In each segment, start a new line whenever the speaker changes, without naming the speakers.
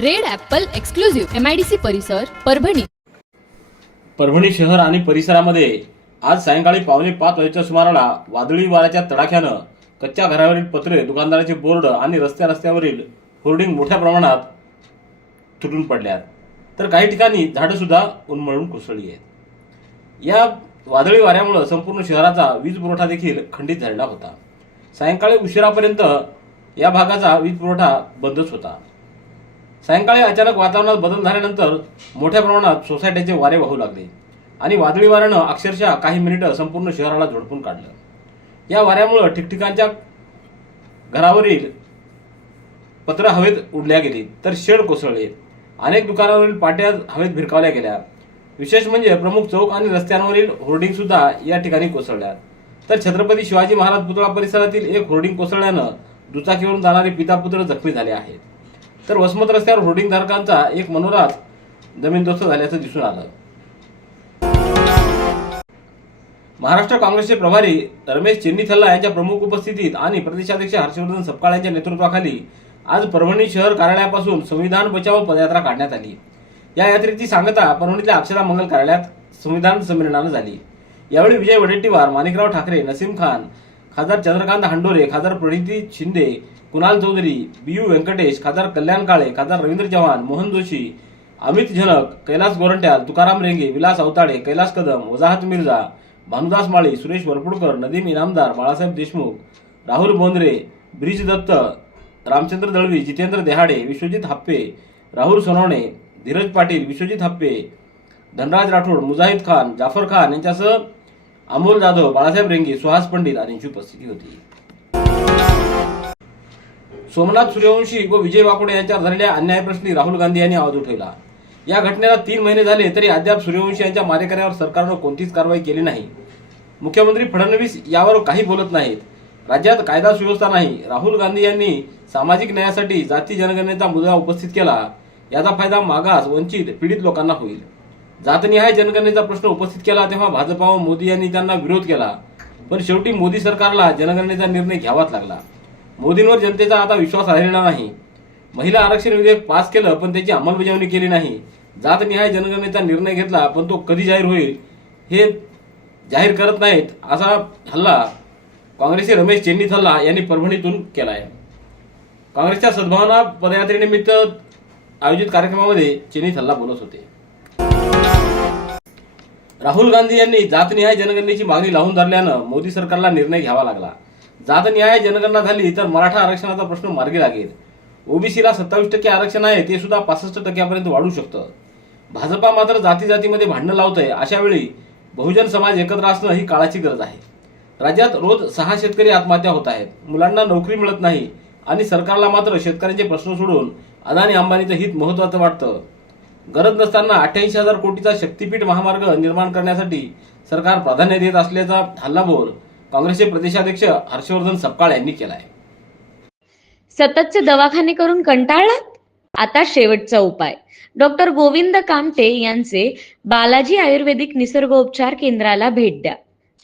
Red Apple exclusive MIDC परिसर परभणी.
परभणी शहर आणि परिसरामध्ये आज सायंकाळी पावणे पाच वाजेच्या सुमाराला वादळी वाऱ्याच्या तडाख्यानं कच्च्या घरावरील पत्रे दुकानदाराचे बोर्ड आणि रस्त्या रस्त्यावरील होर्डिंग मोठ्या प्रमाणात तुटून पडल्यात. तर काही ठिकाणी झाडंसुद्धा उन्मळून कोसळली आहेत. या वादळी वाऱ्यामुळं संपूर्ण शहराचा वीज पुरवठा देखील खंडित झालेला होता. सायंकाळी उशिरापर्यंत या भागाचा वीज पुरवठा बंदच होता. सायंकाळी अचानक वातावरणात बदल झाल्यानंतर मोठ्या प्रमाणात सोसायटीचे वारे वाहू लागले आणि वादळी वाऱ्यानं अक्षरशः काही मिनिटं संपूर्ण शहराला झोडपून काढलं. या वाऱ्यामुळं ठिकठिकाणच्या घरावरील पत्र हवेत उडल्या गेली तर शेड कोसळले. अनेक दुकानावरील पाट्या हवेत भिरकावल्या गेल्या. विशेष म्हणजे प्रमुख चौक आणि रस्त्यांवरील होर्डिंग सुद्धा या ठिकाणी कोसळल्या. तर छत्रपती शिवाजी महाराज पुतळा परिसरातील एक होर्डिंग कोसळल्यानं दुचाकीवरून जाणारे पितापुत्र जखमी झाले आहेत. तर वसमत रस्त्यावर होर्डिंग धारकांचा एक मनोरात जमीनदोस्त झाल्याचं दिसून आलं. महाराष्ट्र काँग्रेसचे प्रभारी रमेश चेन्नीथल्ला यांच्या प्रमुख उपस्थितीत आणि प्रदेशाध्यक्ष हर्षवर्धन सपकाळ यांच्या नेतृत्वाखाली आज परभणी शहर कार्यालयापासून संविधान बचाव पदयात्रा काढण्यात आली. या यात्रेची सांगता परभणीतल्या अक्षरा मंगल कार्यालयात संविधान संमेलनानं झाली. यावेळी विजय वडेट्टीवार माणिकराव ठाकरे नसीम खान खासदार चंद्रकांत हांडोरे खासदार प्रणिती शिंदे कुणाल चौधरी बीयू व्यंकटेश खासदार कल्याण काळे खासदार रवींद्र चव्हाण मोहन जोशी अमित झनक कैलास गोरंट्याल तुकाराम रेंगे विलास अवताडे कैलास कदम वजाहत मिर्झा भानुदास माळी सुरेश वरपुडकर नदीम इनामदार बाळासाहेब देशमुख राहुल बोंद्रे ब्रिज दत्त रामचंद्र दळवी जितेंद्र देहाडे विश्वजित हाप्पे राहुल सोनवणे धीरज पाटील विश्वजित हाप्पे धनराज राठोड मुजाहिद खान जाफर खान यांच्यासह अमोल जाधव बाळासाहेब रेंगे सुहास पंडित आदींची उपस्थिती होती. सोमनाथ सूर्यवंशी व विजय वाकोडे यांच्यावर झालेल्या अन्यायप्रश्नी राहुल गांधी यांनी आवाज उठवला या घटनेला तीन महिने झाले तरी अद्याप सूर्यवंशी यांच्या मारेकऱ्यावर सरकारनं कोणतीच कारवाई केली नाही. मुख्यमंत्री फडणवीस यावर काही बोलत नाहीत. राज्यात कायदा सुव्यवस्था नाही. राहुल गांधी यांनी सामाजिक न्यायासाठी जाती जनगणनेचा मुद्दा उपस्थित केला. याचा फायदा मागास वंचित पीडित लोकांना होईल. जातनिहाय जनगणनेचा प्रश्न उपस्थित केला तेव्हा भाजपा व मोदी यांनी त्यांना विरोध केला. पण शेवटी मोदी सरकारला जनगणनेचा निर्णय घ्यावाच लागला. मोदींवर जनतेचा आता विश्वास राहिलेला नाही. महिला आरक्षण विधेयक पास केलं पण त्याची अंमलबजावणी केली नाही. जातनिहाय जनगणनेचा निर्णय घेतला पण तो कधी जाहीर होईल हे जाहीर करत नाहीत असा हल्ला काँग्रेसचे रमेश चेन्नीथल्ला यांनी परभणीतून केला आहे काँग्रेसच्या सद्भावना पदयात्रेनिमित्त आयोजित कार्यक्रमामध्ये चेन्नीथल्ला बोलत होते. राहुल गांधी यांनी जातनिहाय जनगणनेची मागणी लावून धरल्यानं मोदी सरकारला निर्णय घ्यावा लागला. जातनिहाय जनगणना झाली तर मराठा आरक्षणाचा प्रश्न मार्गी लागेल. ओबीसीला सत्तावीस टक्के आरक्षण आहे ते सुद्धा पासष्ट टक्क्यापर्यंत वाढू शकतं. भाजपा मात्र जाती जातीमध्ये भांडणं लावतंय अशा वेळी बहुजन समाज एकत्र असणं ही काळाची गरज आहे. राज्यात रोज सहा शेतकरी आत्महत्या होत आहेत. मुलांना नोकरी मिळत नाही आणि सरकारला मात्र शेतकऱ्यांचे प्रश्न सोडून अदानी अंबानीचं हित महत्वाचं वाटतं. गरज नसताना अठ्ठ्याऐंशी हजार कोटीचा शक्तीपीठ महामार्ग निर्माण करण्यासाठी सरकार प्राधान्य देत असल्याचा हल्लाबोल काँग्रेसचे प्रदेशाध्यक्ष हर्षवर्धन सपकाळ यांनी केला
सततचे दवाखाने करून कंटाळलात? आता शेवटचा उपाय. डॉक्टर गोविंद कामटे यांचे बालाजी आयुर्वेदिक निसर्गोपचार केंद्राला भेट द्या.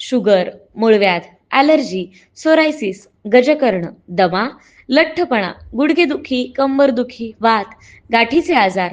शुगर मूळव्याध ॲलर्जी सोरायसिस गजकर्ण दमा लठ्ठपणा गुडघेदुखी कंबरदुखी वात गाठीचे आजार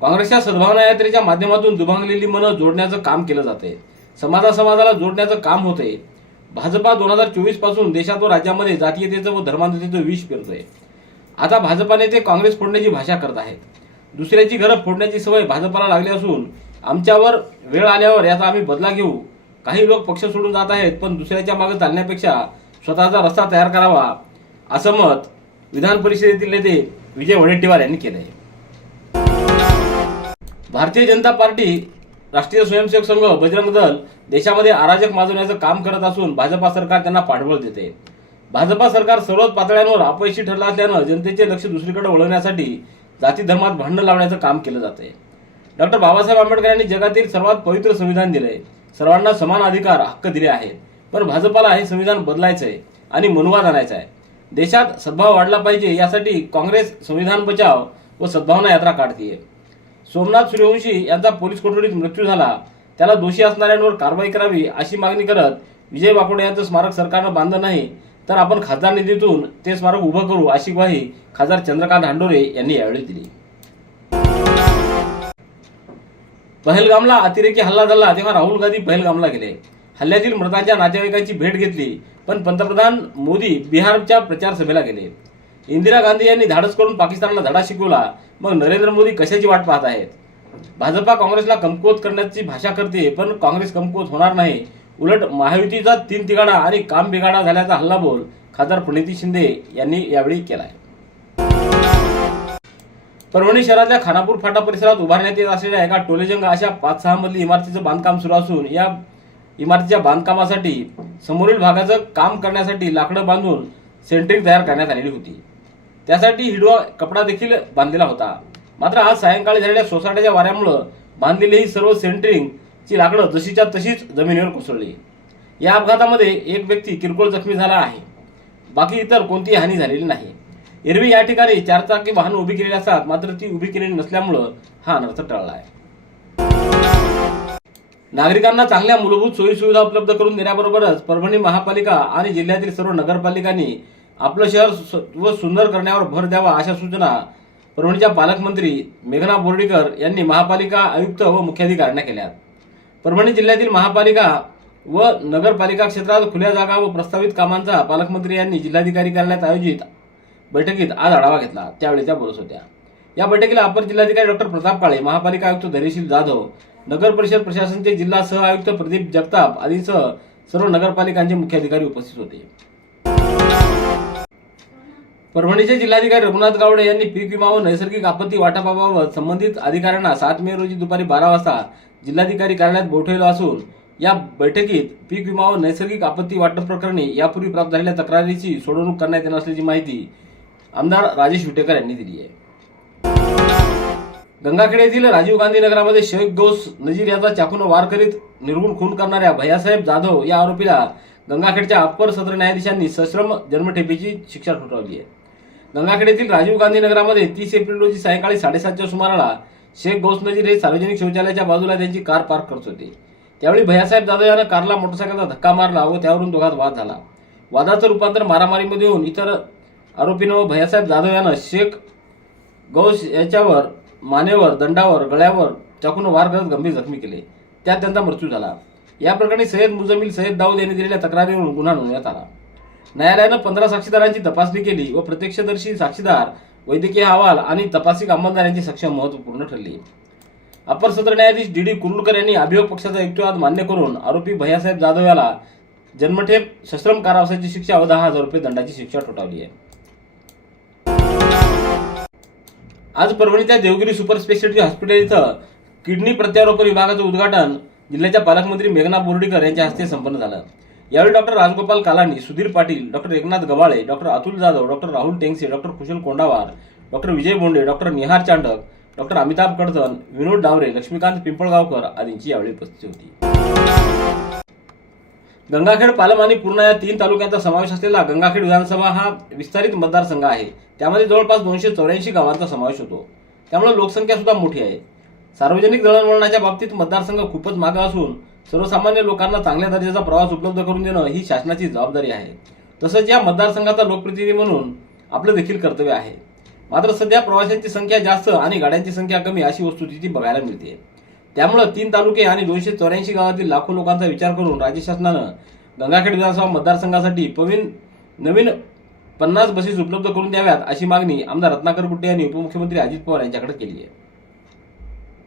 काँग्रेसच्या सद्भावना यात्रेच्या माध्यमातून दुभांगलेली मनं जोडण्याचं काम केलं जाते समाजा समाजाला जोडण्याचं काम होते भाजपा दोन हजार चोवीसपासून देशात व राज्यामध्ये जातीयतेचं व धर्मांततेचं विष पेरतोय. आता भाजपा नेते काँग्रेस फोडण्याची भाषा करत आहेत. दुसऱ्याची घरं फोडण्याची सवय भाजपाला लागली असून आमच्यावर वेळ आल्यावर याचा आम्ही बदला घेऊ. काही लोक पक्ष सोडून जात आहेत पण दुसऱ्याच्या मागे चालण्यापेक्षा स्वतःचा रस्ता तयार करावा असं मत विधान परिषदेतील नेते विजय वडेट्टीवार यांनी केलं आहे भारतीय जनता पार्टी राष्ट्रीय स्वयंसेवक संघ बजरंग दल देशामध्ये अराजक माजवण्याचं काम करत असून भाजपा सरकार त्यांना पाठबळ देते. भाजपा सरकार सर्वच पातळ्यांवर अपयशी ठरलं असल्यानं जनतेचे लक्ष दुसरीकडे वळवण्यासाठी जाती धर्मात भांडण लावण्याचं काम केलं जाते डॉक्टर बाबासाहेब आंबेडकर यांनी जगातील सर्वात पवित्र संविधान दिले सर्वांना समान अधिकार हक्क दिले आहेत. पण भाजपाला हे संविधान बदलायचं आहे आणि मनवाद आणायचा आहे देशात सद्भाव वाढला पाहिजे यासाठी काँग्रेस संविधान बचाव व सद्भावना यात्रा काढतीये. सोमनाथ सूर्यवंशी यांचा पोलीस कोठडीत मृत्यू झाला. त्याला दोषी असणाऱ्यांवर कारवाई करावी अशी मागणी करत विजय वाकोडे यांचं स्मारक सरकारनं बांधलं नाही. तर आपण खासदार निधीतून ते स्मारक उभं करू अशी ग्वाही खासदार चंद्रकांत हांडोरे यांनी यावेळी दिली. पहलगामला अतिरेकी हल्ला झाला तेव्हा राहुल गांधी पहलगामला गेले. हल्ल्यातील मृतांच्या नातेवाईकांची भेट घेतली पण पंतप्रधान मोदी बिहारच्या प्रचार सभेला गेले. इंदिरा गांधी यांनी धाडस करून पाकिस्तानला धडा शिकवला. मग नरेंद्र मोदी कशाची वाट पाहत आहेत? भाजपा काँग्रेसला कमकुवत करण्याची भाषा करते पण काँग्रेस कमकुवत होणार नाही. उलट महायुतीचा तीन तिगाडा आणि काम बिगाडा झाल्याचा हल्लाबोल खासदार प्रणिती शिंदे यांनी यावेळी केलाय. परभणी शहरातल्या खानापूर फाटा परिसरात उभारण्यात येत असलेल्या एका टोलेजंग अशा पाच सहा मधली इमारतीचं बांधकाम सुरू असून या इमारतीच्या बांधकामासाठी समोरील भागाचं काम करण्यासाठी लाकडं बांधून सेंट्रिंग तयार करण्यात आलेली होती. त्यासाठी हिडवा कपडा देखील बांधलेला होता. मात्र आज सायंकाळी झालेल्या सोसाट्याच्या वाऱ्यामुळं बांधलेली ही सर्व सेंट्रिंगची लाकडं जशीच्या तशीच जमिनीवर कोसळली. या अपघातामध्ये एक व्यक्ती किरकोळ जखमी झाला आहे. बाकी इतर कोणतीही हानी झालेली नाही. एरवी या ठिकाणी चारचाकी वाहन उभी केलेली असतात मात्र ती उभी केलेली नसल्यामुळं हा अनर्थ टळला आहे नागरिकांना चांगल्या मूलभूत सोयीसुविधा उपलब्ध करून देण्याबरोबरच परभणी महापालिका आणि जिल्ह्यातील सर्व नगरपालिकांनी आपलं शहर व सुंदर करण्यावर भर द्यावा अशा सूचना परभणीच्या पालकमंत्री मेघना बोर्डीकर यांनी महापालिका आयुक्त व मुख्याधिकाऱ्यांना केल्या. परभणी जिल्ह्यातील महापालिका व नगरपालिका क्षेत्रात खुल्या जागा व प्रस्तावित कामांचा पालकमंत्री यांनी जिल्हाधिकारी कार्यालयात आयोजित बैठकीत आज आढावा घेतला. त्यावेळी त्या बोलत होत्या. या बैठकीला अपर जिल्हाधिकारी डॉक्टर प्रताप काळे महापालिका आयुक्त धैर्यशील जाधव नगर परिषद प्रशासनचे जिल्हा सह आयुक्त प्रदीप जगताप आदींसह सर्व नगरपालिकांचे मुख्याधिकारी उपस्थित होते. परभणीचे जिल्हाधिकारी रघुनाथ गावडे यांनी पीक विमा व नैसर्गिक आपत्ती वाटपाबाबत संबंधित अधिकाऱ्यांना सात मे रोजी दुपारी बारा वाजता जिल्हाधिकारी कार्यालयात बोठवलं असून या बैठकीत पीक विमा व नैसर्गिक आपत्ती वाटप प्रकरणी यापूर्वी प्राप्त झालेल्या तक्रारीची सोडवणूक करण्यात येणार असल्याची माहिती आमदार राजेश विटेकर यांनी दिली आहे. गंगाखेड येथील राजीव गांधी नगरामध्ये शेख गौस नजीर याचा चाकून वार करीत निर्गुण खून करणाऱ्या भैयासाहेब जाधव या आरोपीला गंगाखेडच्या अप्पर सत्र न्यायाधीशांनी सश्रम जन्मठेपेची शिक्षा ठोठावली आहे. गंगाखेड येथील राजीव गांधी नगरामध्ये तीस एप्रिल रोजी सायंकाळी साडेसातच्या सुमाराला शेख गौस नजीर हे सार्वजनिक शौचालयाच्या बाजूला त्यांची कार पार्क करत होते. त्यावेळी भैयासाहेब जाधव यानं कारला मोटरसायकलचा धक्का मारला व त्यावरून दोघात वाद झाला. वादाचं रूपांतर मारामारीमध्ये होऊन इतर आरोपीनं व भैयासाहेब जाधव यानं शेख गौस याच्यावर मानेवर दंडावर गळ्यावर चाकून वार करत गंभीर जखमी केले. त्यात त्यांचा मृत्यू झाला. या प्रकरणी सय्यद मुजमिल सय्यद दाऊद यांनी दिलेल्या तक्रारीवरून गुन्हा नोंदवण्यात आला. न्यायालयानं पंधरा साक्षीदारांची तपासणी केली व प्रत्यक्षदर्शी साक्षीदार वैद्यकीय अहवाल आणि तपासिक अंमलदार यांची सक्षम महत्त्वपूर्ण ठरली. अपर सत्र न्यायाधीश डी डी कुरुलकर यांनी अभियोग पक्षाचा युक्तिवाद मान्य करून आरोपी भैयासाहेब जाधव याला जन्मठेप सश्रम कारावासाची शिक्षा व दहा हजार रुपये दंडाची शिक्षा ठोठावली आहे. आज परभणीच्या देवगिरी सुपर स्पेशालिटी हॉस्पिटल इथं किडनी प्रत्यारोपण विभागाचं उद्घाटन जिल्ह्याच्या पालकमंत्री मेघना बोर्डीकर यांच्या हस्ते संपन्न झालं. यावेळी doctor Rajgopal Kalani Sudhir Patil doctor Eknath Gawale doctor Atul Jadhav doctor Rahul Tengse doctor Kushal Kondawar doctor Vijay Bonde doctor Nihar Chandak doctor Amitabh Kadtan Vinod Davre Laxmikant Pimpalgaonkar आदींची यावेळी उपस्थिती होती. गंगाखेड पालम आणि पूर्णा या तीन तालुक्यांचा समावेश असलेला गंगाखेड विधानसभा हा विस्तारित मतदारसंघ आहे. त्यामध्ये जवळपास दोनशे चौऱ्याऐंशी गावांचा समावेश होतो. त्यामुळे लोकसंख्या सुद्धा मोठी आहे. सार्वजनिक दळणवळणाच्या बाबतीत मतदारसंघ खूपच मागे असून सर्वसामान्य लोकांना चांगल्या दर्जाचा प्रवास उपलब्ध करून देणं ही शासनाची जबाबदारी आहे. तसंच या मतदारसंघाचा लोकप्रतिनिधी म्हणून आपलं देखील कर्तव्य आहे. मात्र सध्या प्रवाशांची संख्या जास्त आणि गाड्यांची संख्या कमी अशी वस्तुस्थिती बघायला मिळते. त्यामुळं तीन तालुके आणि दोनशे चौऱ्याऐंशी गावातील लाखो लोकांचा विचार करून राज्य शासनानं गंगाखेड विधानसभा मतदारसंघासाठी पवीन नवीन पन्नास बसेस उपलब्ध करून द्याव्यात अशी मागणी आमदार रत्नाकर गुट्टे यांनी उपमुख्यमंत्री अजित पवार यांच्याकडे केली आहे.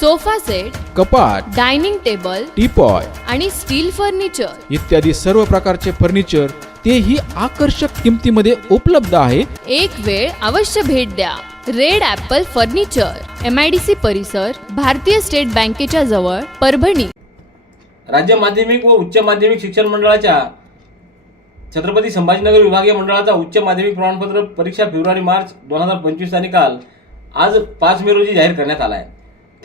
sofa set
कपाट
डायनिंग टेबल
टीपॉय
आणि स्टील फर्निचर.
इत्यादी सर्व प्रकारचे फर्निचर तेही आकर्षक किमतीमध्ये उपलब्ध आहे.
एक वेळ अवश्य भेट द्या. Red Apple furniture M I D C परिसर भारतीय स्टेट बँकेच्या जवळ परभणी.
राज्य माध्यमिक व उच्च माध्यमिक शिक्षण मंडळाच्या छत्रपती संभाजीनगर विभागीय मंडळाचा उच्च माध्यमिक प्रमाणपत्र परीक्षा फेब्रुवारी मार्च दोन हजार पंचवीसचा निकाल आज पाच मे रोजी जाहीर करण्यात आला आहे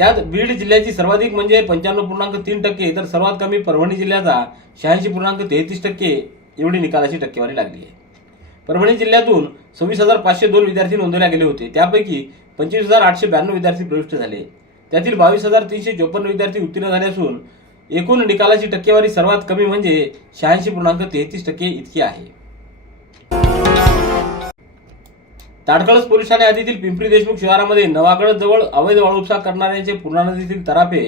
त्यात बीड जिल्ह्याची सर्वाधिक म्हणजे पंच्याण्णव पूर्णांक तीन टक्के तर सर्वात कमी परभणी जिल्ह्याचा शहाऐंशी पूर्णांक तेहतीस टक्के एवढी निकालाची टक्केवारी लागली आहे. परभणी जिल्ह्यातून सव्वीस हजार पाचशे दोन विद्यार्थी नोंदवले गेले होते. त्यापैकी पंचवीस हजार आठशे ब्याण्णव विद्यार्थी प्रविष्ट झाले. त्यातील बावीस हजार तीनशे चोपन्न विद्यार्थी उत्तीर्ण झाले असून एकूण निकालाची टक्केवारी सर्वात कमी म्हणजे शहाऐंशी पूर्णांक तेहतीस टक्के इतकी आहे. ताडकळस पोलिसांनी ठाणे हद्दीतील पिंपरी देशमुख शिवारामध्ये नवागड जवळ अवैध वाळूपसा करणाऱ्यांचे पूर्णा नदीतील तराफे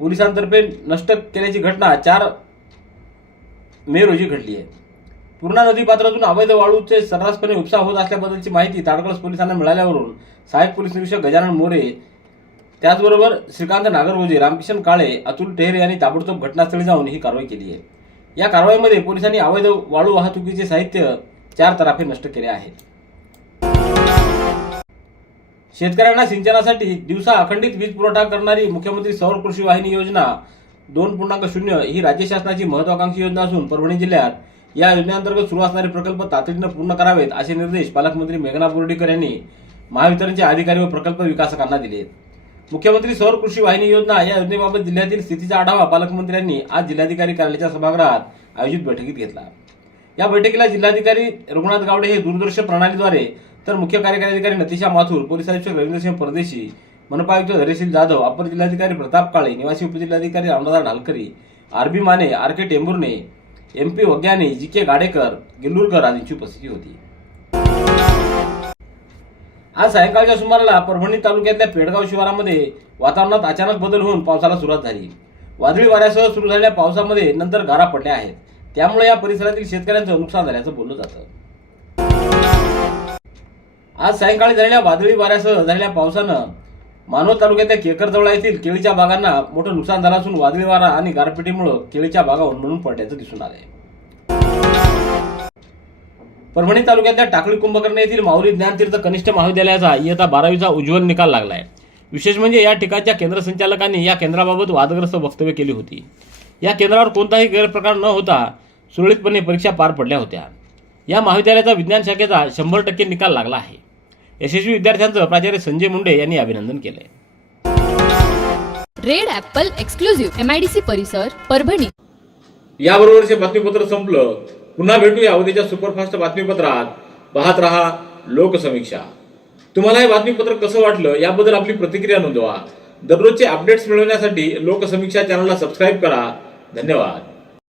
पोलिसांतर्फे नष्ट केल्याची घटना चार मे रोजी घडली आहे. पूर्णा नदी पात्रातून अवैध वाळूचे सर्रासपणे उपसा होत असल्याबद्दलची माहिती ताडकळस पोलिसांना मिळाल्यावरून सहाय्यक पोलीस निरीक्षक गजानन मोरे त्याचबरोबर श्रीकांत नागरगोजे रामकिशन काळे अतुल टेहरे यांनी ताबडतोब घटनास्थळी जाऊन ही कारवाई केली आहे. या कारवाईमध्ये पोलिसांनी अवैध वाळू वाहतुकीचे साहित्य चार तराफे नष्ट केले आहेत. शेतकऱ्यांना सिंचनासाठी दिवसा अखंडित वीज पुरवठा करणारी मुख्यमंत्री सौर कृषी वाहिनी योजना दोन पूर्णांक शून्य ही राज्य शासनाची महत्वाकांक्षी योजना असून परभणी जिल्ह्यात या योजनेअंतर्गत सुरू असणारे प्रकल्प तातडीनं पूर्ण करावेत असे निर्देश पालकमंत्री मेघना बोर्डीकर यांनी महावितरणचे अधिकारी व प्रकल्प विकासकांना दिले आहेत. मुख्यमंत्री सौर कृषी वाहिनी योजना या योजनेबाबत जिल्ह्यातील स्थितीचा आढावा पालकमंत्र्यांनी आज जिल्हाधिकारी कार्यालयाच्या सभागृहात आयोजित बैठकीत घेतला. या बैठकीला जिल्हाधिकारी रघुनाथ गावडे हे दूरदृश्य प्रणालीद्वारे तर मुख्य कार्यकारी अधिकारी नतिशा माथूर पोलीस आयुक्त रवींद्रसिंह परदेशी मनपा आयुक्त धैर्यशील जाधव अपर जिल्हाधिकारी प्रताप काळे निवासी उपजिल्हाधिकारी Ramdada Dhalkari R B Mane R K Tembhurne M P Wagyane G K Gadekar Gillurkar आदींची उपस्थिती होती. आज सायंकाळच्या सुमाराला परभणी तालुक्यातल्या पेडगाव शिवारामध्ये वातावरणात अचानक बदल होऊन पावसाला सुरुवात झाली. वादळी वाऱ्यासह सुरू झालेल्या पावसामध्ये नंतर गारा पडल्या आहेत. त्यामुळे या परिसरातील शेतकऱ्यांचं नुकसान झाल्याचं बोललं जातं. आज सायंकाळी झालेल्या वादळी वाऱ्यासह झालेल्या पावसानं मानवत तालुक्यातल्या केकरजवळ येथील केळीच्या बागांना मोठं नुकसान झालं असून वादळी वारा आणि गारपिटीमुळे केळीच्या बागा उन्मळून पडल्याचं दिसून आलंय. परभणी तालुक्यातल्या टाकळी कुंभकर्ण येथील माऊली ज्ञानतीर्थ कनिष्ठ महाविद्यालयाचा इयत्ता बारावीचा उज्ज्वल निकाल लागलाय. विशेष म्हणजे या ठिकाणच्या केंद्र संचालकांनी या केंद्राबाबत वादग्रस्त वक्तव्य केली होती. या केंद्रावर कोणताही गैरप्रकार न होता सुरळीतपणे परीक्षा पार पडल्या होत्या. या महाविद्यालयाचा विज्ञान शाखेचा शंभर टक्के निकाल लागला आहे. यशस्वी विद्यार्थ्यांचं प्राचार्य संजय मुंडे यांनी अभिनंदन केलंय.
Red Apple exclusive M I D C परिसर परभणी.
याबरोबरचे बातमीपत्र संपलं. पुन्हा भेटूया उद्याच्या सुपरफास्ट बातमीपत्रात. पाहत रहा लोकसमीक्षा. तुम्हाला हे बातमीपत्र कसं वाटलं याबद्दल आपली प्रतिक्रिया नोंदवा. दररोजचे अपडेट्स मिळवण्यासाठी लोकसमीक्षा चॅनलला सबस्क्राईब करा. धन्यवाद.